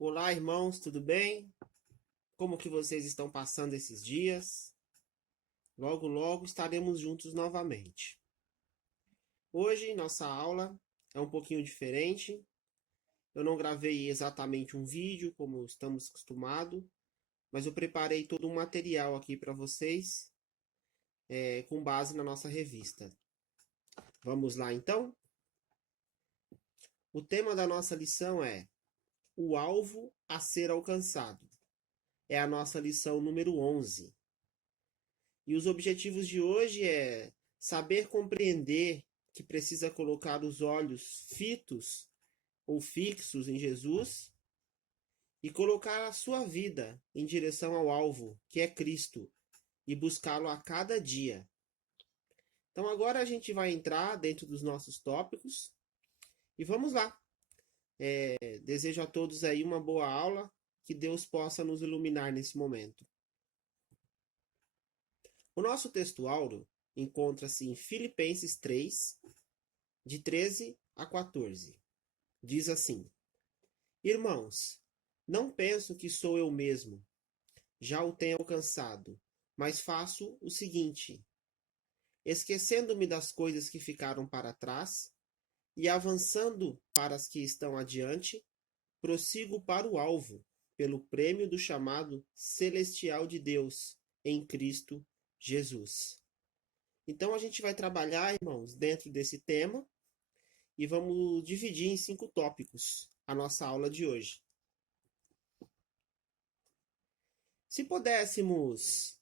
Olá, irmãos, tudo bem? Como que vocês estão passando esses dias? Logo, logo estaremos juntos novamente. Hoje, nossa aula é um pouquinho diferente. Eu não gravei exatamente um vídeo como estamos acostumados, mas eu preparei todo um material aqui para vocês, com base na nossa revista. Vamos lá, então? O tema da nossa lição é o alvo a ser alcançado. É a nossa lição número 11. E os objetivos de hoje é saber compreender que precisa colocar os olhos fitos ou fixos em Jesus e colocar a sua vida em direção ao alvo, que é Cristo, e buscá-lo a cada dia. Então agora a gente vai entrar dentro dos nossos tópicos e vamos lá. Desejo a todos aí uma boa aula, que Deus possa nos iluminar nesse momento. O nosso texto-áureo encontra-se em Filipenses 3, de 13 a 14. Diz assim: Irmãos, não penso que sou eu mesmo, já o tenho alcançado, mas faço o seguinte: esquecendo-me das coisas que ficaram para trás e avançando para as que estão adiante, prossigo para o alvo, pelo prêmio do chamado celestial de Deus em Cristo Jesus. Então a gente vai trabalhar, irmãos, dentro desse tema e vamos dividir em 5 tópicos a nossa aula de hoje. Se pudéssemos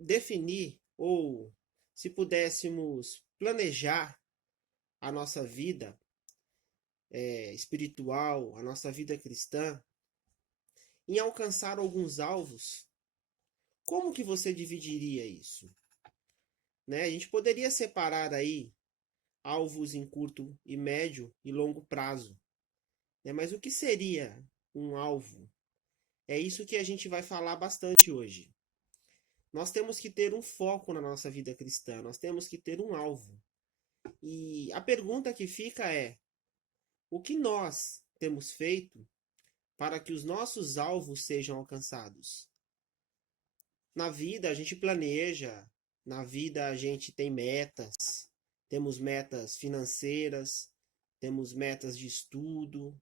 definir ou se pudéssemos planejar a nossa vida espiritual, a nossa vida cristã, em alcançar alguns alvos, como que você dividiria isso? Né? A gente poderia separar aí alvos em curto e médio e longo prazo. Né? Mas o que seria um alvo? É isso que a gente vai falar bastante hoje. Nós temos que ter um foco na nossa vida cristã, nós temos que ter um alvo. E a pergunta que fica é: o que nós temos feito para que os nossos alvos sejam alcançados? Na vida a gente planeja, na vida a gente tem metas, temos metas financeiras, temos metas de estudo,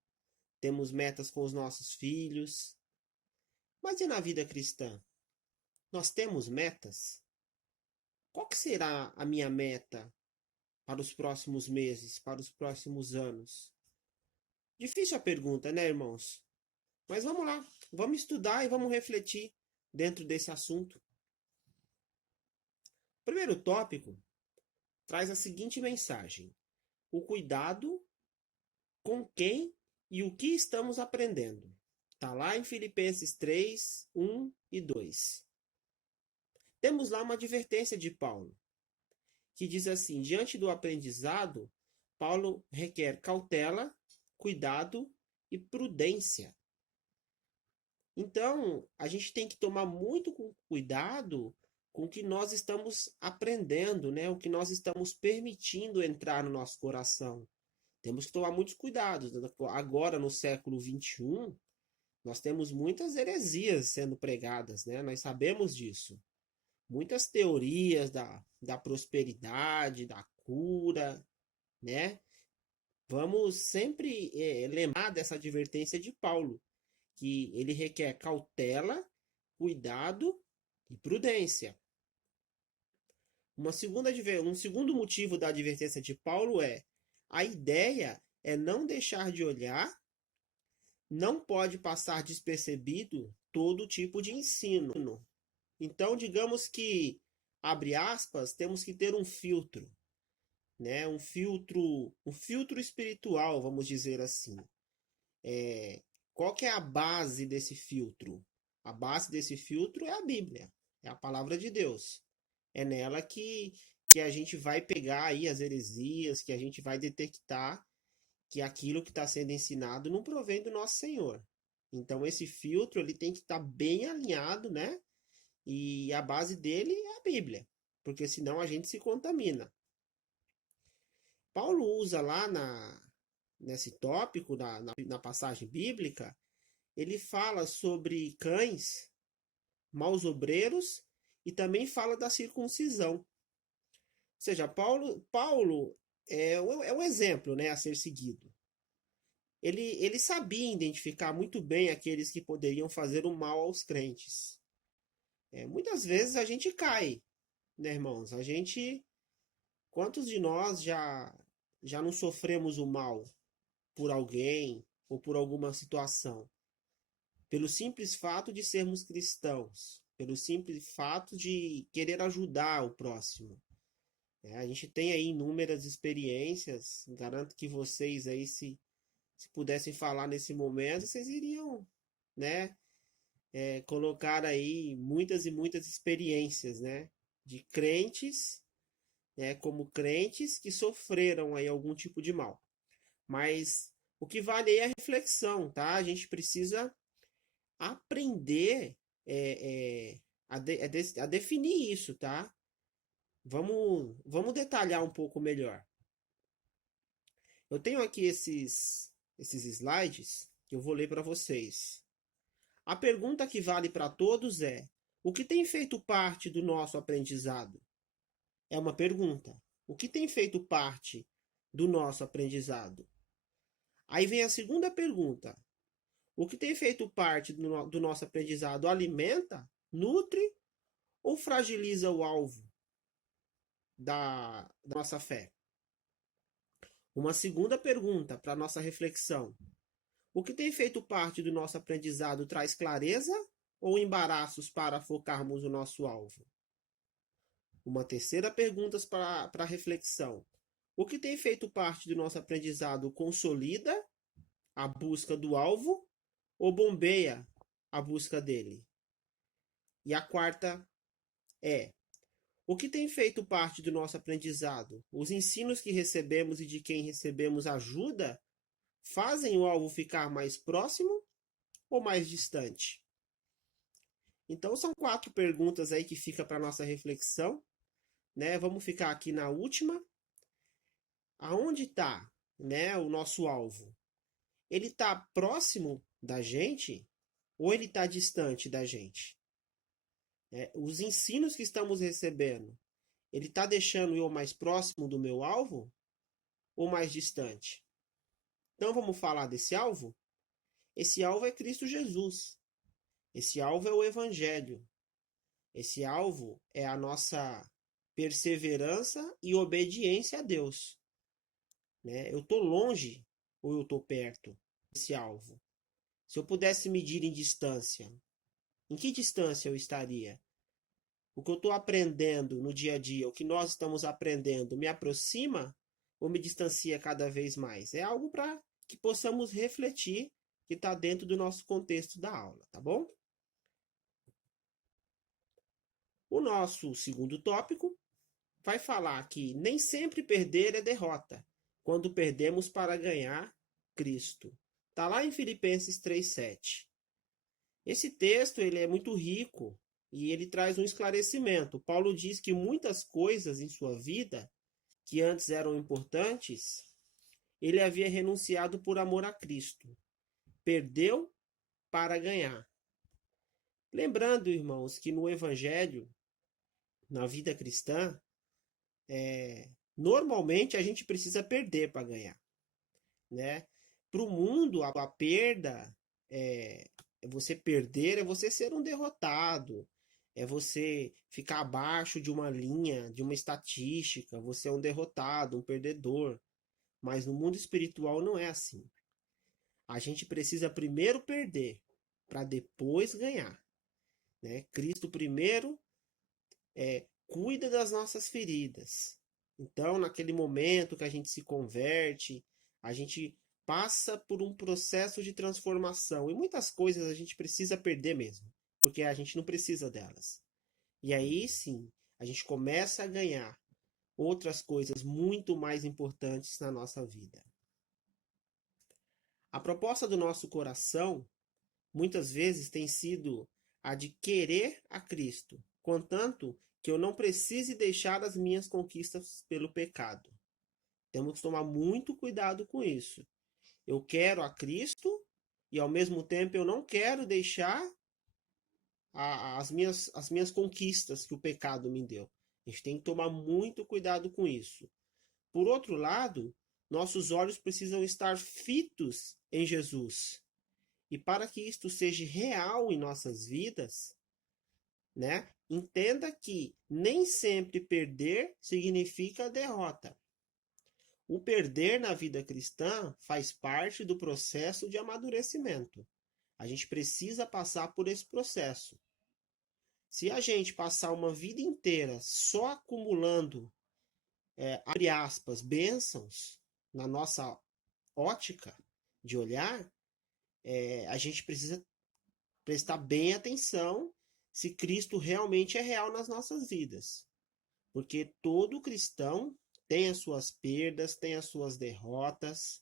temos metas com os nossos filhos. Mas e na vida cristã? Nós temos metas? Qual que será a minha meta para os próximos meses, para os próximos anos? Difícil a pergunta, né, irmãos? Mas vamos lá, vamos estudar e vamos refletir dentro desse assunto. O primeiro tópico traz a seguinte mensagem: o cuidado com quem e o que estamos aprendendo. Está lá em Filipenses 3, 1 e 2. Temos lá uma advertência de Paulo, que diz assim: diante do aprendizado, Paulo requer cautela, cuidado e prudência. Então, a gente tem que tomar muito cuidado com o que nós estamos aprendendo, né? O que nós estamos permitindo entrar no nosso coração. Temos que tomar muitos cuidados. Agora, no século XXI, nós temos muitas heresias sendo pregadas, né? Nós sabemos disso. Muitas teorias da prosperidade, da cura, né? Vamos sempre lembrar dessa advertência de Paulo, que ele requer cautela, cuidado e prudência. Um segundo motivo da advertência de Paulo é: a ideia é não deixar de olhar, não pode passar despercebido todo tipo de ensino. Então, digamos que, abre aspas, temos que ter um filtro, né? Um filtro espiritual, vamos dizer assim. Qual que é a base desse filtro? A base desse filtro é a Bíblia, é a palavra de Deus. É nela que a gente vai pegar aí as heresias, que a gente vai detectar que aquilo que está sendo ensinado não provém do nosso Senhor. Então esse filtro ele tem que estar bem alinhado, né? E a base dele é a Bíblia, porque senão a gente se contamina. Paulo usa lá nesse tópico, na passagem bíblica, ele fala sobre cães, maus obreiros, e também fala da circuncisão. Ou seja, Paulo é um exemplo, né, a ser seguido. Ele sabia identificar muito bem aqueles que poderiam fazer o mal aos crentes. Muitas vezes a gente cai, né, irmãos? Quantos de nós já não sofremos o mal por alguém ou por alguma situação? Pelo simples fato de sermos cristãos, pelo simples fato de querer ajudar o próximo. A gente tem aí inúmeras experiências, garanto que vocês aí, se pudessem falar nesse momento, vocês iriam, né, colocar aí muitas e muitas experiências, né, de crentes, né, como crentes que sofreram aí algum tipo de mal. Mas o que vale aí é a reflexão, tá? A gente precisa aprender a definir isso, tá? Vamos detalhar um pouco melhor. Eu tenho aqui esses slides que eu vou ler para vocês. A pergunta que vale para todos é: o que tem feito parte do nosso aprendizado? É uma pergunta. O que tem feito parte do nosso aprendizado? Aí vem a segunda pergunta: o que tem feito parte do nosso aprendizado alimenta, nutre ou fragiliza o alvo da nossa fé? Uma segunda pergunta para nossa reflexão: o que tem feito parte do nosso aprendizado traz clareza ou embaraços para focarmos o nosso alvo? Uma terceira pergunta para reflexão: o que tem feito parte do nosso aprendizado consolida a busca do alvo ou bombeia a busca dele? E a quarta é: o que tem feito parte do nosso aprendizado? Os ensinos que recebemos e de quem recebemos ajuda fazem o alvo ficar mais próximo ou mais distante? Então são 4 perguntas aí que fica para nossa reflexão, né? Vamos ficar aqui na última. Aonde está, né, o nosso alvo? Ele está próximo da gente ou ele está distante da gente? Os ensinos que estamos recebendo, ele está deixando eu mais próximo do meu alvo ou mais distante? Então vamos falar desse alvo? Esse alvo é Cristo Jesus. Esse alvo é o Evangelho. Esse alvo é a nossa perseverança e obediência a Deus. Né? Eu estou longe ou eu estou perto desse alvo? Se eu pudesse medir em distância, em que distância eu estaria? O que eu estou aprendendo no dia a dia, o que nós estamos aprendendo, me aproxima ou me distancia cada vez mais? É algo para que possamos refletir, que está dentro do nosso contexto da aula, tá bom? O nosso segundo tópico vai falar que nem sempre perder é derrota, quando perdemos para ganhar Cristo. Está lá em Filipenses 3,7. Esse texto ele é muito rico e ele traz um esclarecimento. Paulo diz que muitas coisas em sua vida, que antes eram importantes, ele havia renunciado por amor a Cristo. Perdeu para ganhar. Lembrando, irmãos, que no Evangelho, na vida cristã, normalmente a gente precisa perder para ganhar, né? Para o mundo, a perda você perder, é você ser um derrotado, é você ficar abaixo de uma linha, de uma estatística, você é um derrotado, um perdedor. Mas no mundo espiritual não é assim. A gente precisa primeiro perder para depois ganhar, né? Cristo primeiro cuida das nossas feridas. Então, naquele momento que a gente se converte, a gente passa por um processo de transformação. E muitas coisas a gente precisa perder mesmo, porque a gente não precisa delas. E aí sim, a gente começa a ganhar outras coisas muito mais importantes na nossa vida. A proposta do nosso coração muitas vezes tem sido a de querer a Cristo, contanto que eu não precise deixar as minhas conquistas pelo pecado. Temos que tomar muito cuidado com isso. Eu quero a Cristo e ao mesmo tempo eu não quero deixar as minhas conquistas que o pecado me deu. A gente tem que tomar muito cuidado com isso. Por outro lado, nossos olhos precisam estar fitos em Jesus. E para que isto seja real em nossas vidas, né? Entenda que nem sempre perder significa derrota. O perder na vida cristã faz parte do processo de amadurecimento. A gente precisa passar por esse processo. Se a gente passar uma vida inteira só acumulando, abre aspas, bênçãos na nossa ótica de olhar, a gente precisa prestar bem atenção se Cristo realmente é real nas nossas vidas. Porque todo cristão tem as suas perdas, tem as suas derrotas,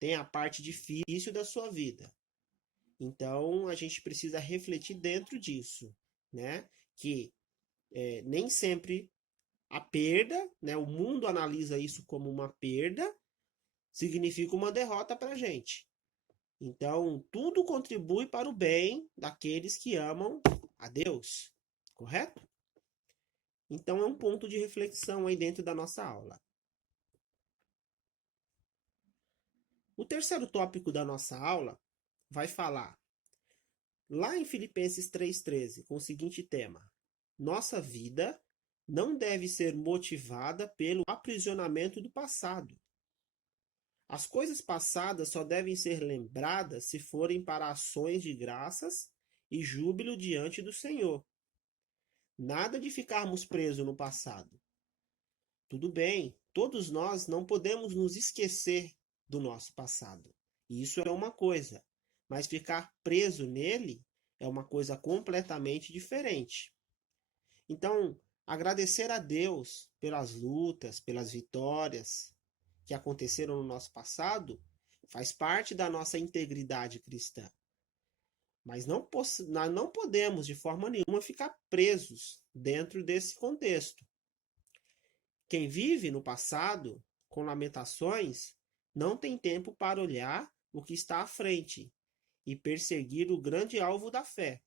tem a parte difícil da sua vida. Então a gente precisa refletir dentro disso, né? Que nem sempre a perda, né? O mundo analisa isso como uma perda, significa uma derrota para a gente. Então, tudo contribui para o bem daqueles que amam a Deus, correto? Então, é um ponto de reflexão aí dentro da nossa aula. O terceiro tópico da nossa aula vai falar lá em Filipenses 3,13, com o seguinte tema: nossa vida não deve ser motivada pelo aprisionamento do passado. As coisas passadas só devem ser lembradas se forem para ações de graças e júbilo diante do Senhor. Nada de ficarmos presos no passado. Tudo bem, todos nós não podemos nos esquecer do nosso passado. Isso é uma coisa, mas ficar preso nele é uma coisa completamente diferente. Então, agradecer a Deus pelas lutas, pelas vitórias que aconteceram no nosso passado, faz parte da nossa integridade cristã. Mas não podemos, de forma nenhuma, ficar presos dentro desse contexto. Quem vive no passado, com lamentações, não tem tempo para olhar o que está à frente e perseguir o grande alvo da fé.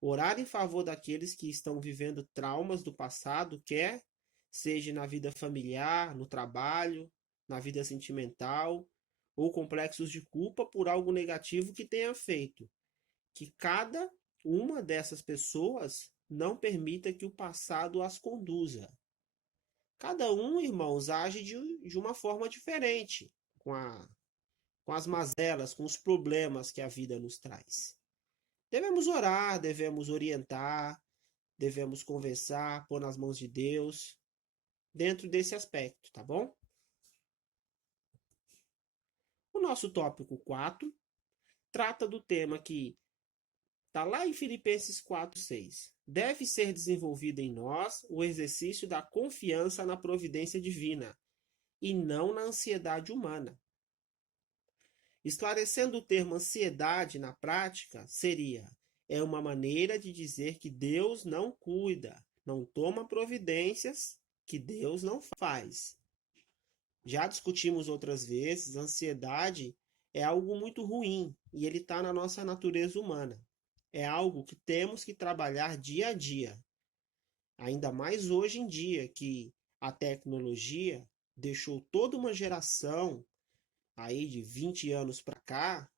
Orar em favor daqueles que estão vivendo traumas do passado, quer seja na vida familiar, no trabalho, na vida sentimental, ou complexos de culpa por algo negativo que tenha feito. Que cada uma dessas pessoas não permita que o passado as conduza. Cada um, irmãos, age de uma forma diferente com as mazelas, com os problemas que a vida nos traz. Devemos orar, devemos orientar, devemos conversar, pôr nas mãos de Deus, dentro desse aspecto, tá bom? O nosso tópico 4 trata do tema que está lá em Filipenses 4,6. Deve ser desenvolvido em nós o exercício da confiança na providência divina e não na ansiedade humana. Esclarecendo o termo ansiedade na prática, é uma maneira de dizer que Deus não cuida, não toma providências, que Deus não faz. Já discutimos outras vezes, ansiedade é algo muito ruim e ele está na nossa natureza humana. É algo que temos que trabalhar dia a dia. Ainda mais hoje em dia que a tecnologia deixou toda uma geração aí de 20 anos para cá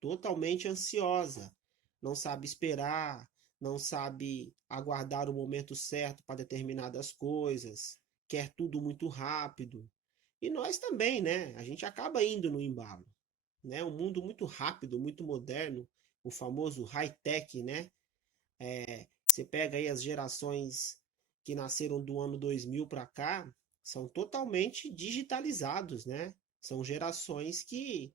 totalmente ansiosa, não sabe esperar, não sabe aguardar o momento certo para determinadas coisas, quer tudo muito rápido. E nós também, né? A gente acaba indo no embalo, né? Um mundo muito rápido, muito moderno, o famoso high-tech, né? Você pega aí as gerações que nasceram do ano 2000 para cá, são totalmente digitalizados, né? São gerações que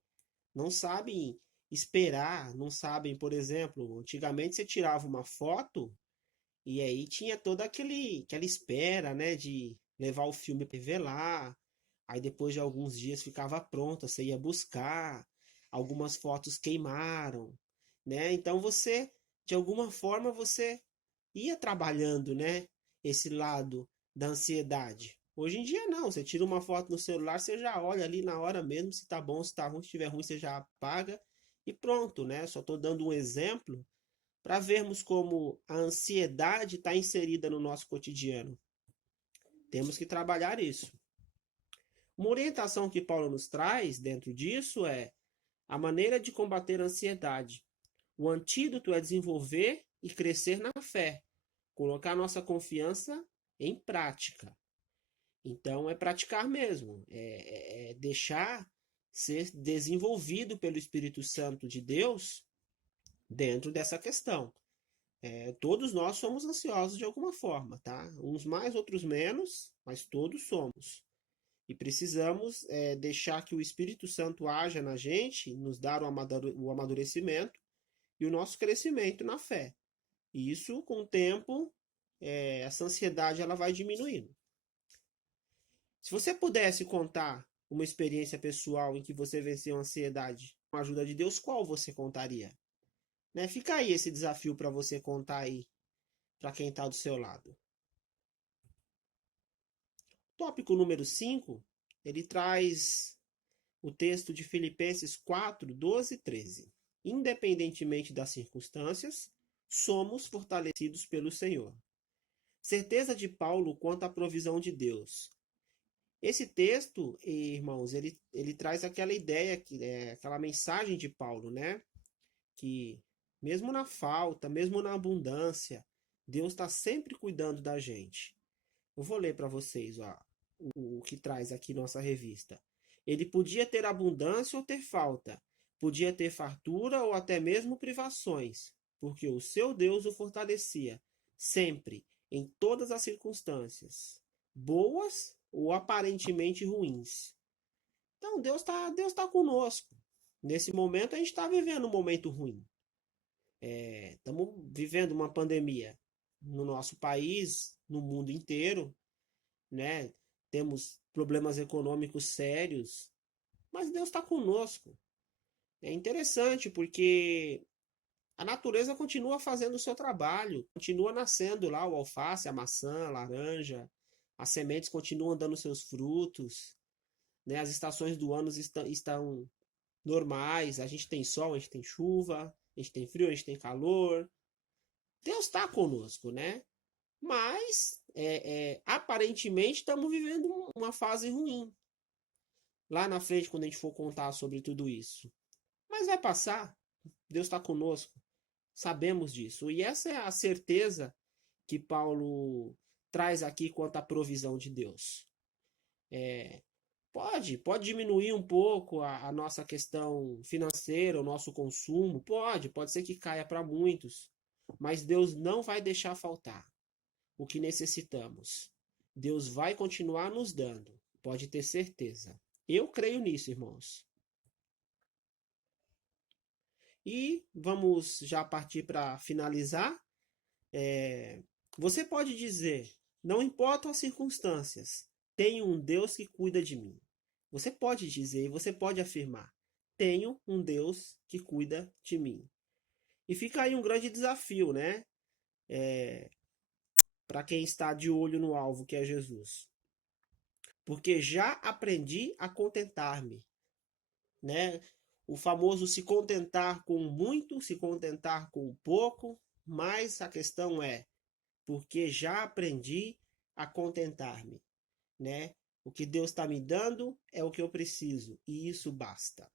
não sabem esperar, não sabem, por exemplo, antigamente você tirava uma foto e aí tinha toda aquela espera, né, de levar o filme para revelar, aí depois de alguns dias ficava pronta, você ia buscar, algumas fotos queimaram, né? Então você, de alguma forma, você ia trabalhando, né, esse lado da ansiedade. Hoje em dia não, você tira uma foto no celular, você já olha ali na hora mesmo se tá bom, se tá ruim, se estiver ruim, você já apaga e pronto, né? Só estou dando um exemplo para vermos como a ansiedade está inserida no nosso cotidiano. Temos que trabalhar isso. Uma orientação que Paulo nos traz dentro disso é a maneira de combater a ansiedade. O antídoto é desenvolver e crescer na fé, colocar nossa confiança em prática. Então é praticar mesmo, é deixar ser desenvolvido pelo Espírito Santo de Deus dentro dessa questão. Todos nós somos ansiosos de alguma forma, tá? Uns mais, outros menos, mas todos somos. E precisamos deixar que o Espírito Santo haja na gente, nos dar o amadurecimento e o nosso crescimento na fé. E isso, com o tempo, essa ansiedade ela vai diminuindo. Se você pudesse contar uma experiência pessoal em que você venceu a ansiedade com a ajuda de Deus, qual você contaria? Né? Fica aí esse desafio para você contar aí para quem está do seu lado. Tópico número 5, ele traz o texto de Filipenses 4, 12 e 13. Independentemente das circunstâncias, somos fortalecidos pelo Senhor. Certeza de Paulo quanto à provisão de Deus. Esse texto, irmãos, ele traz aquela ideia, aquela mensagem de Paulo, né? Que mesmo na falta, mesmo na abundância, Deus está sempre cuidando da gente. Eu vou ler para vocês o que traz aqui nossa revista. Ele podia ter abundância ou ter falta, podia ter fartura ou até mesmo privações, porque o seu Deus o fortalecia, sempre, em todas as circunstâncias, boas ou aparentemente ruins. Então Deus tá conosco. Nesse momento a gente está vivendo um momento ruim. Estamos vivendo uma pandemia no nosso país, no mundo inteiro, né? Temos problemas econômicos sérios, mas Deus está conosco. É interessante porque a natureza continua fazendo o seu trabalho, continua nascendo lá o alface, a maçã, a laranja, as sementes continuam dando seus frutos, né? As estações do ano estão normais, a gente tem sol, a gente tem chuva, a gente tem frio, a gente tem calor. Deus está conosco, né? Mas aparentemente estamos vivendo uma fase ruim. Lá na frente, quando a gente for contar sobre tudo isso. Mas vai passar. Deus está conosco. Sabemos disso. E essa é a certeza que Paulo traz aqui quanto à provisão de Deus. Pode diminuir um pouco a nossa questão financeira, o nosso consumo. Pode ser que caia para muitos. Mas Deus não vai deixar faltar o que necessitamos. Deus vai continuar nos dando. Pode ter certeza. Eu creio nisso, irmãos. E vamos já partir para finalizar. Você pode dizer, não importam as circunstâncias, tenho um Deus que cuida de mim. Você pode dizer, você pode afirmar, tenho um Deus que cuida de mim. E fica aí um grande desafio, né? Para quem está de olho no alvo, que é Jesus. Porque já aprendi a contentar-me, né? O famoso se contentar com muito, se contentar com pouco, mas a questão é, porque já aprendi a contentar-me, né? O que Deus está me dando é o que eu preciso, e isso basta.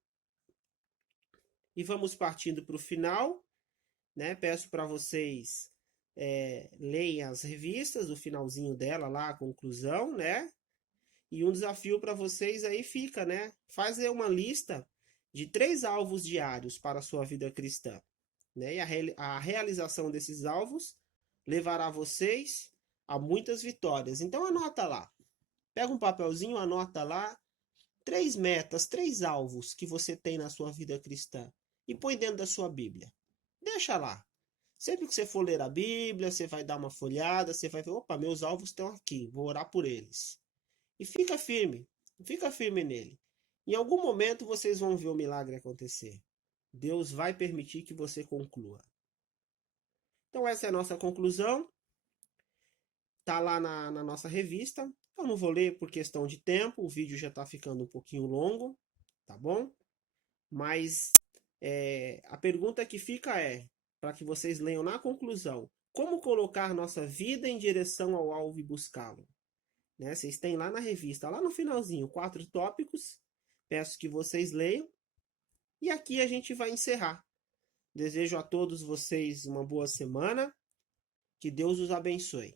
E vamos partindo para o final, né? Peço para vocês leiam as revistas, o finalzinho dela lá, a conclusão, né? E um desafio para vocês aí fica, né? Fazer uma lista de 3 alvos diários para a sua vida cristã, né? E a realização desses alvos levará vocês a muitas vitórias. Então anota lá. Pega um papelzinho, anota lá 3 metas, 3 alvos que você tem na sua vida cristã e põe dentro da sua Bíblia. Deixa lá. Sempre que você for ler a Bíblia, você vai dar uma folhada, você vai ver, opa, meus alvos estão aqui, vou orar por eles. E fica firme nele. Em algum momento vocês vão ver o milagre acontecer. Deus vai permitir que você conclua. Então essa é a nossa conclusão. Tá lá na nossa revista. Eu não vou ler por questão de tempo, o vídeo já está ficando um pouquinho longo, tá bom? Mas A pergunta que fica para que vocês leiam na conclusão, como colocar nossa vida em direção ao alvo e buscá-lo? Né? Vocês têm lá na revista, lá no finalzinho, 4 tópicos. Peço que vocês leiam. E aqui a gente vai encerrar. Desejo a todos vocês uma boa semana. Que Deus os abençoe.